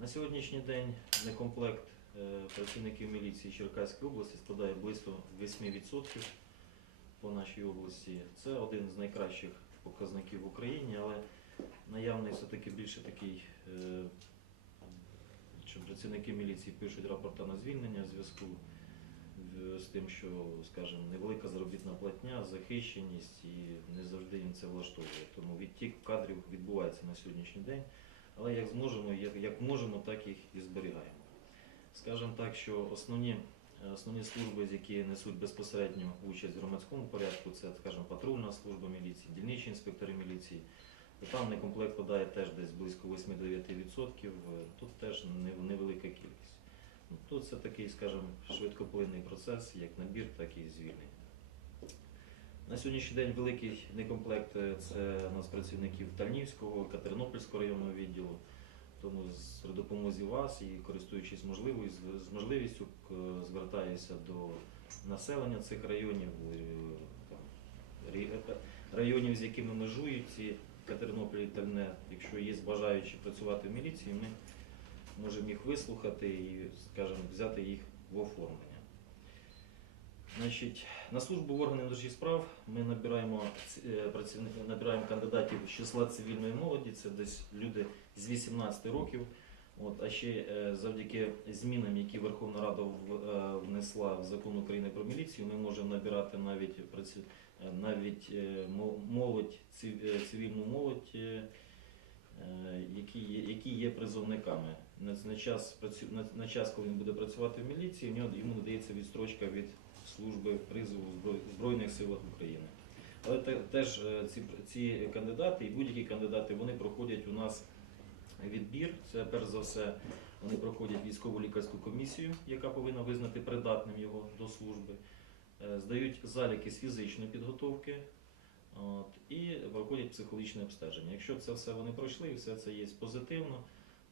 На сьогоднішній день некомплект е, працівників міліції Черкаської області складає близько 8% по нашій області. Це один з найкращих показників в Україні, але наявний все-таки більше такий, е, що працівники міліції пишуть рапорта на звільнення в зв'язку з тим, що, скажімо, невелика заробітна платня, захищеність і не завжди їм це влаштовує. Тому відтік кадрів відбувається на сьогоднішній день. Але як зможемо, як, як можемо, так їх і зберігаємо. Скажемо так, що основні, основні служби, які несуть безпосередню участь в громадському порядку, це, скажімо, патрульна служба міліції, дільничі інспектори міліції. Там некомплект складає теж десь близько 8-9%, е, тут теж невелика кількість. Ну, Тут це такий, скажімо, швидкоплинний процес, як набір, так і звільнення. На сьогоднішній день великий некомплект е, це у нас працівників Тальнівського, Катеринопільського районного відділу. Тому з- допомозі вас і користуючись з можливістю, звертаюся до населення цих районів, е, е, районів, з якими межують ці Катеринополь і Тальне. Якщо є бажаючі працювати в міліції, ми можемо їх вислухати і, взяти їх в оформлення. Значить, на службу в органи внутрішніх справ ми набираємо е, працівників, набираємо кандидатів з числа цивільної молоді, це десь люди з 18 років. От, а ще е, завдяки змінам, які Верховна Рада е, внесла в закон України про міліцію, ми можемо набирати навіть навіть мо- молодь, цивільну молодь, які є, які є призовниками. На, час, на, час, коли він буде працювати в міліції, йому надається відстрочка від служби призову Збройних силах України. Але теж е, ці, ці кандидати і будь-які кандидати вони проходять у нас відбір. Це перш за все вони проходять військову лікарську комісію, яка повинна визнати придатним його до служби. Е, Здають заліки з фізичної підготовки от, і проходять психологічне обстеження. Якщо це все вони пройшли і все це є позитивно,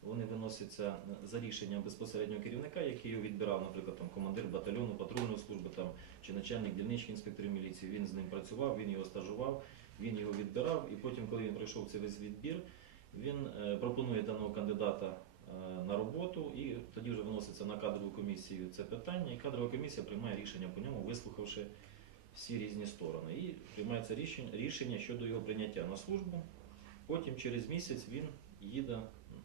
вони виносяться за рішенням безпосереднього керівника, який його відбирав, наприклад, там командир батальйону, патрульної служби там, чи начальник дільничних інспекторів міліції. Він з ним працював, він його стажував, він його відбирав, і потім, коли він пройшов цей весь відбір, він е, пропонує даного кандидата е, на роботу, і тоді вже виноситься на кадрову комісію це питання, і кадрова комісія приймає рішення по ньому, вислухавши всі різні сторони. І приймається рішення, рішення щодо його прийняття на службу. Потім через місяць він їде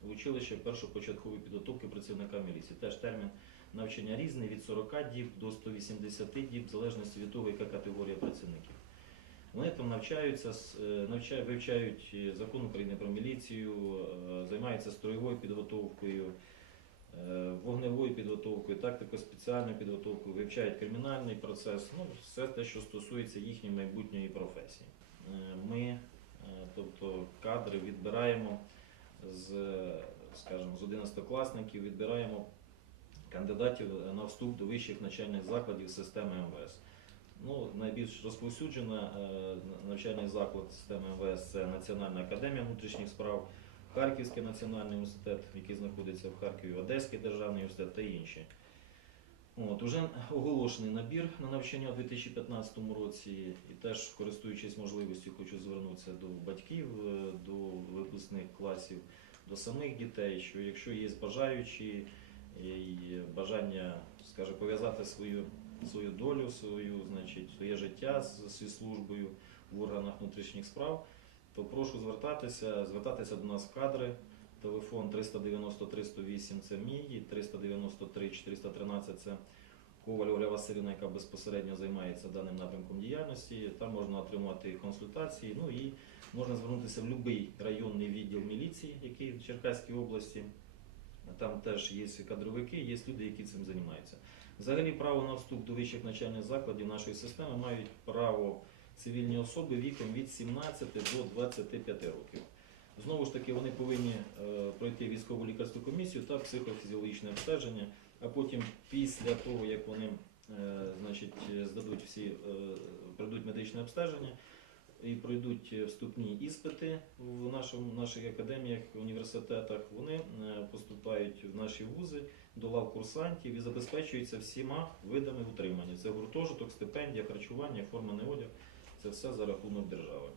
училище першопочаткової підготовки працівника міліції. Теж термін навчання різний від 40 діб до 180 діб, в залежності від того, яка категорія працівників. Вони там навчаються, е, навчають, вивчають е, закон України про міліцію, е, займаються строєвою підготовкою, вогневою підготовкою, тактико-спеціальною підготовкою, вивчають кримінальний процес, ну, все те, що стосується їхньої майбутньої професії. Ми, тобто кадри відбираємо з, скажімо, з 11-класників, відбираємо кандидатів на вступ до вищих навчальних закладів системи МВС. Ну, найбільш розповсюджена е, навчальний заклад системи МВС це Національна академія внутрішніх справ, Харківський національний університет, який знаходиться в Харкові, Одеський державний університет та інші. От, уже оголошений набір на навчання у 2015 році, і теж користуючись можливістю, хочу звернутися до батьків, е, до випускних класів, до самих дітей, що якщо є бажаючі і бажання, скаже, пов'язати свою свою долю, свою, значить, своє життя з, зі службою в органах внутрішніх справ, то прошу звертатися, звертатися до нас в кадри. Телефон 393 108 це мій, 393 413 це Коваль Оля Василівна, яка безпосередньо займається даним напрямком діяльності. Там можна отримати консультації. Ну і можна звернутися в будь-який районний відділ міліції, який в Черкаській області. Там теж є кадровики, є люди, які цим займаються. Взагалі, право на вступ до вищих навчальних закладів нашої системи мають право цивільні особи віком від 17 до 25 років. Знову ж таки, вони повинні е, пройти військову лікарську комісію та психофізіологічне обстеження, а потім, після того, як вони е, значить, здадуть всі, е, пройдуть медичне обстеження і пройдуть вступні іспити в нашому, наших академіях, університетах, вони поступають в наші вузи до лав курсантів і забезпечуються всіма видами утримання. Це гуртожиток, стипендія, харчування, форманий одяг. Це все за рахунок держави.